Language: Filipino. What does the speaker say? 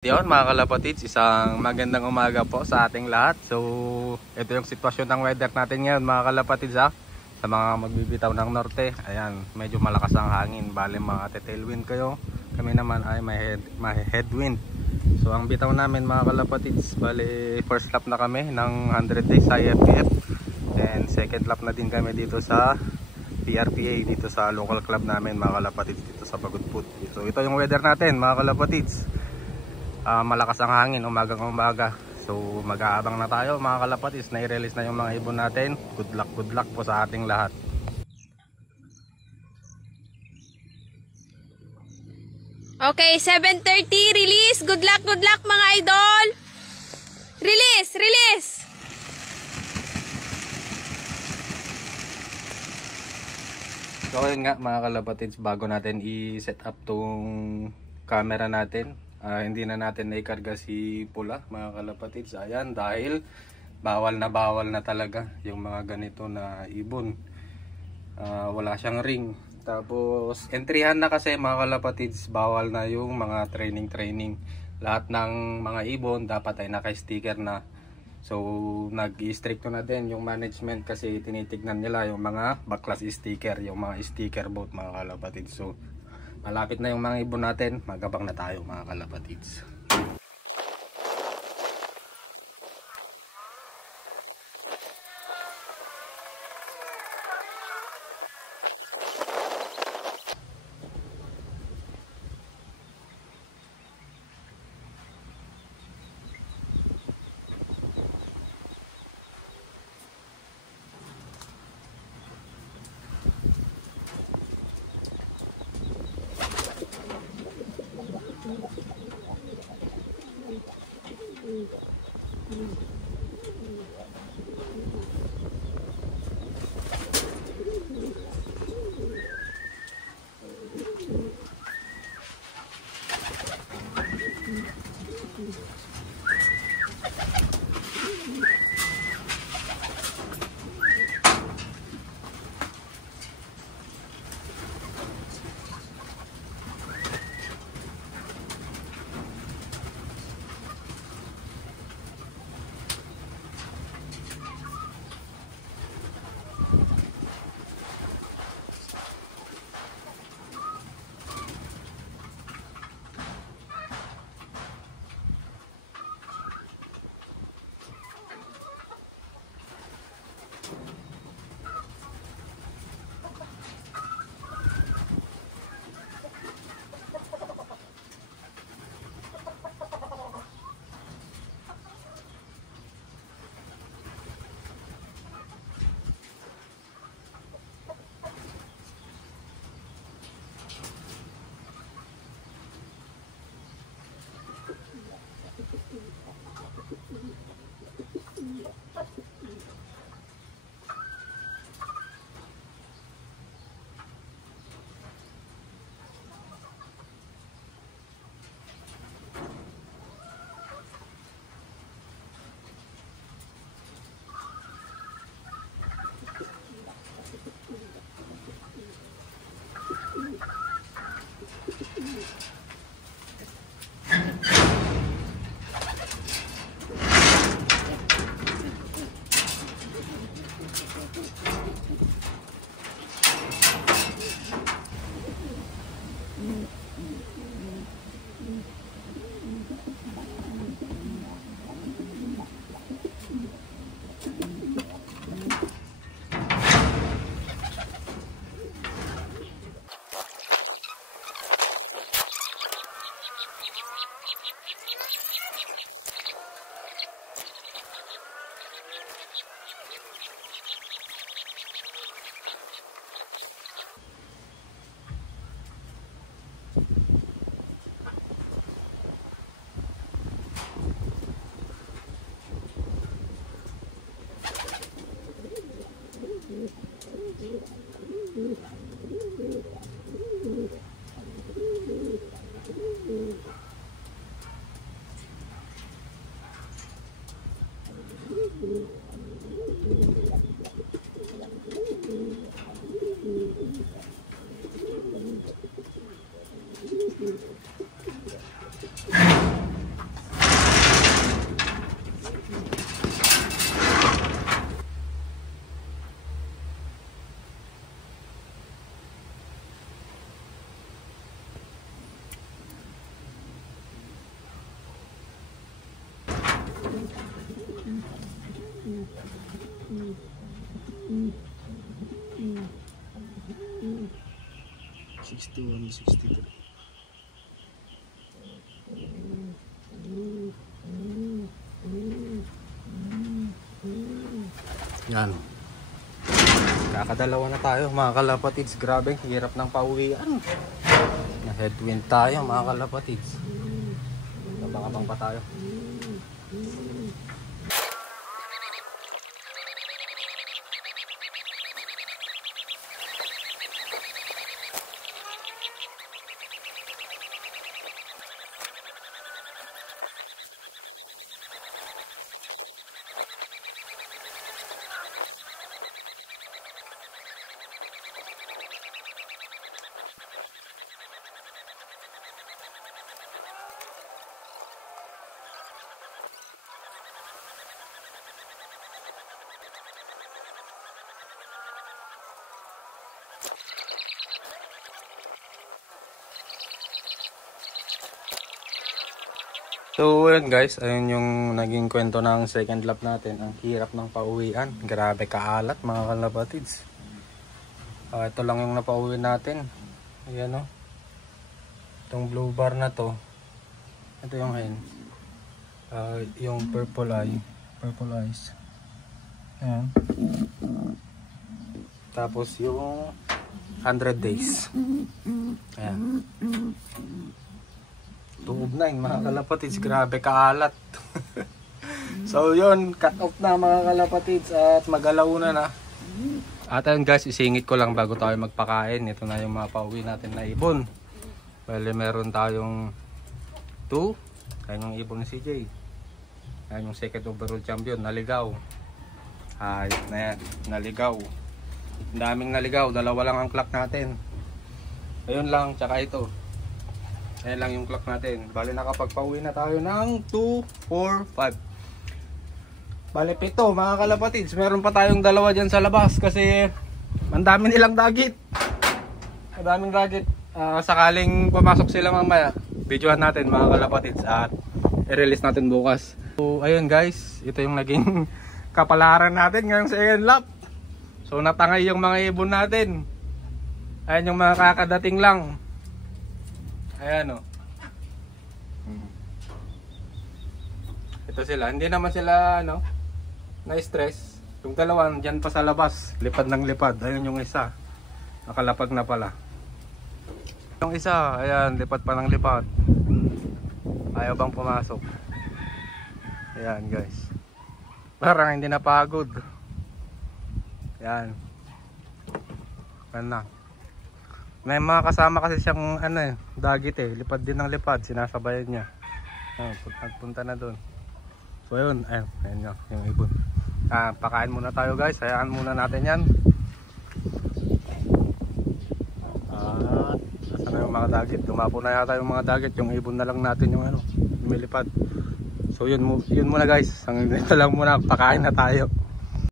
Yon mga kalapatids, isang magandang umaga po sa ating lahat. So ito yung sitwasyon ng weather natin ngayon mga kalapatids ha. Sa mga magbibitaw ng norte, ayan, medyo malakas ang hangin. Bale mga tailwind kayo. Kami naman ay may headwind. So ang bitaw namin mga kalapatids, bale first lap na kami ng 100 days sa IFPF. And second lap na din kami dito sa PRPA, dito sa local club namin mga kalapatids, dito sa Pagudpud. So ito yung weather natin mga kalapatids. Malakas ang hangin umagang umaga. So mag-aabang na tayo mga kalapatids, na i-release na yung mga ibon natin. Good luck po sa ating lahat. Okay, 7:30 release. Good luck mga idol. Release. So yun nga mga kalapatids, bago natin i-set up tong camera natin, hindi na natin naikarga si Pula mga kalapatids. Ayan, dahil bawal na talaga yung mga ganito na ibon. Wala siyang ring. Tapos entryhan na kasi mga kalapatids, bawal na yung mga training. Lahat ng mga ibon dapat ay naka-sticker na. So nag-i-stricto na din yung management kasi tinitignan nila yung mga backlash sticker, yung mga sticker boat mga kalapatids. So malapit na yung mga ibon natin, magabang na tayo mga kalapatids. Yan. Kakadalawa na tayo mga kalapatids. Grabe, hirap ng pauwian. Na headwind tayo mga kalapatids. Abang-abang pa tayo. So yun guys, ayun yung naging kwento ng second lap natin. Ang hirap ng pauwian. Grabe kaalat mga kalapatids. Ito lang yung napauwi natin. Ayan o. Itong blue bar na to. Ito yung hen. Yung purple eye. Purple eyes. Ayan. Tapos yung 100 days. Ayan. Tuog na yun mga kalapatids. Grabe kaalat. So yun, cut off na mga kalapatids. At mag-alauna na. At ayun guys, isingit ko lang bago tayo magpakain. Ito na yung mga pauwi natin na ibon. Bale meron tayong 2. Ayan yung ibon ni CJ. Ayan yung second overall champion. Naligaw. Ayun na yan. Naligaw. Daming naligaw. Dalawa lang ang clock natin. Ayun lang. Tsaka ito. Ayan lang yung clock natin. Bale nakapagpauwi na tayo ng 2, 4, 5. Bale 7 mga kalapatids. Meron pa tayong dalawa dyan sa labas kasi ang dami nilang dagit. Ang daming dagit. Sakaling pumasok sila mamaya, videohan natin mga kalapatids at i-release natin bukas. So ayun guys, ito yung naging kapalaran natin ngayong second lap. So natangay yung mga ibon natin. Ayan yung mga kakadating lang. Ayan o. Ito sila. Hindi naman sila na-stress. Yung dalawa dyan pa sa labas. Lipad ng lipad. Ayun yung isa. Nakalapag na pala. Yung isa. Ayan. Lipad pa ng lipad. Ayaw bang pumasok. Ayan guys. Parang hindi napagod. Ayan. Ayan na. May mga kasama kasi siyang dagit lipad din ng lipad, sinasabayan niya. Punta na doon. So ayun, ayun yung ibon. Pakain muna tayo guys, hayaan muna natin yan. Nasa na yung mga dagit, dumapo na yata yung mga dagit, yung ibon na lang natin yung lumilipad. So yun muna guys, hanggang dito lang muna, pakain na tayo.